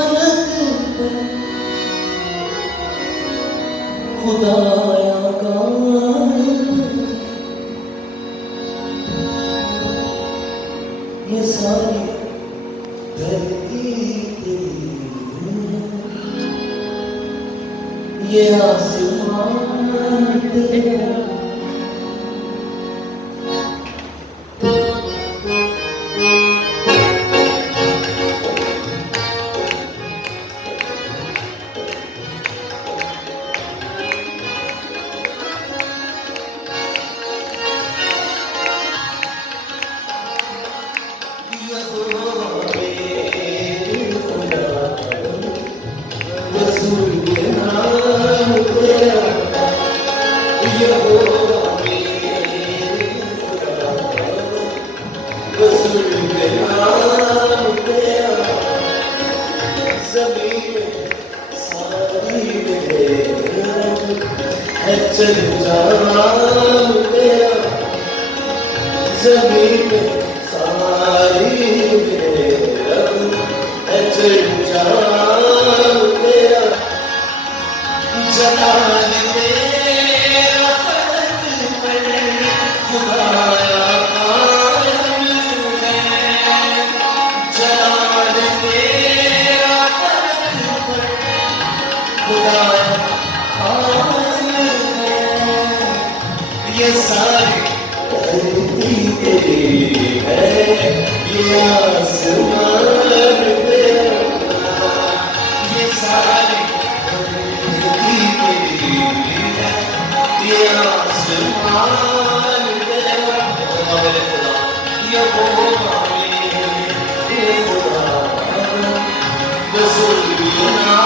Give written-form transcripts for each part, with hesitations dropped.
फलक खुदाया ये सारी धरती तेरी ये आसमान तेरा चल जाम तेरा ज़मीन पे सारी मेरा चल जाम तेरा जलाल तेरा फलक पड़े खुदाया कायम है जलाल तेरा फलक पड़े खुदाया ये सारी धरती तेरी है ये आसमान तेरा ये सारी धरती तेरी है ये आसमान तेरा मेरे खुदा ये खुदा रसूलना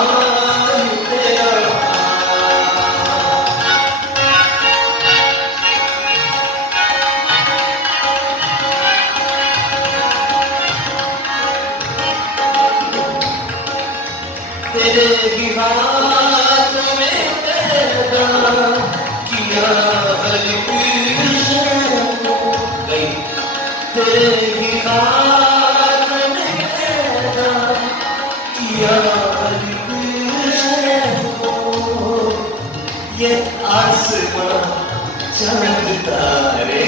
तेरे ही हाथ में पैदा किया हर गई तेरे ही हाथ में पैदा किया हर ये आसमां चांद तारे